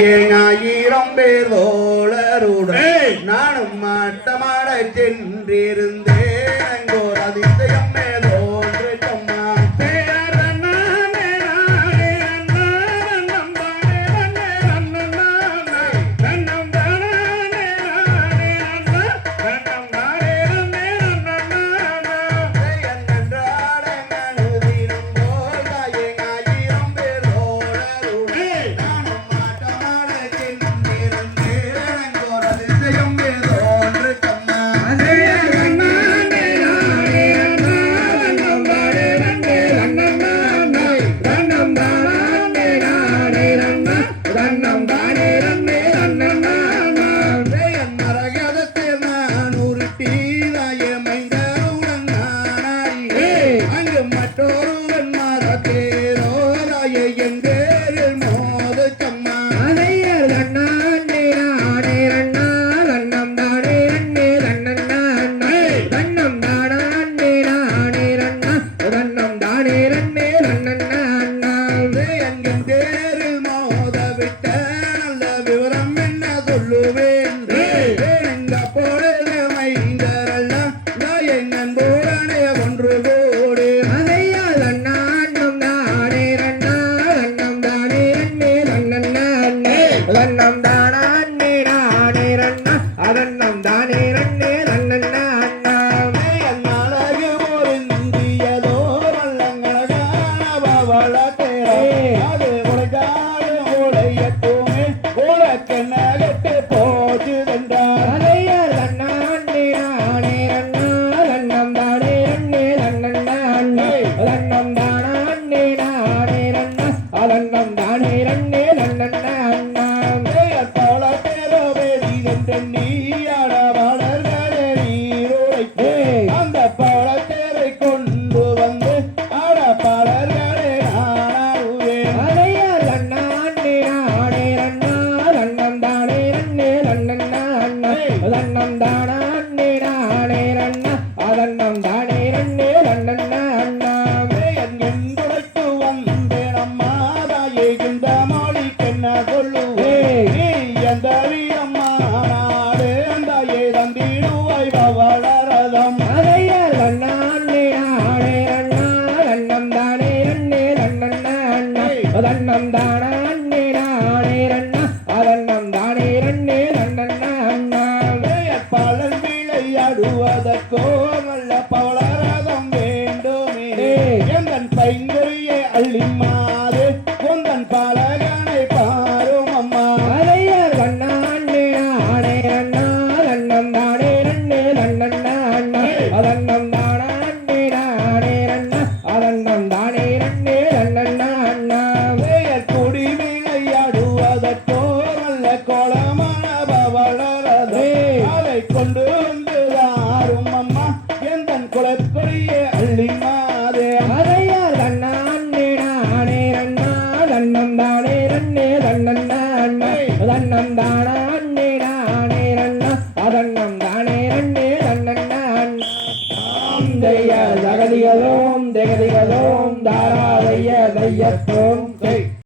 ஆயிரம் பேர் தோழருடன் நானும் மாட்டமாட சென்றிருந்தேன். எங்கும் தேரில் மோத விட்ட நல்ல விவரம் என்ன சொல்லுவேன்? எங்க பொழுது மைந்தரெல்லாம் எங்கன் தோழனே ஒன்று கூடு அதன்னம் தானே நானே உலக்கென்ன கெட்டு போச்சுதென்றார். அலையர் தன்னாண்டே நானே அதன்னம் தானே நானே ரண்ணா. அதன்னம் தானே ரண்ணே ரண்ணா பெயர் பலன் விளையாடுவதற்கோ நல்ல பவளரதம் வேண்டுமே. எந்தன் பைங்கரியை அள்ளிமாறு நல்ல கோலமான பவளரதே அதை கொண்டு வந்து தாரும் அம்மா எந்தன் குலப்பொழியை அள்ளிமாதே. அலையர் கண்ணாண்டே நானே ரண்ணா ரண்ணம் தானே ரண்ணே ரண்ணா அதன்னம் தானே நானே ரண்ணா அதன்னம் தானே ரண்ணே ரண்ணா தெய்ய ஜகதிகளோம் தெகதிகளோம் தாராதைய தையத்தோம்.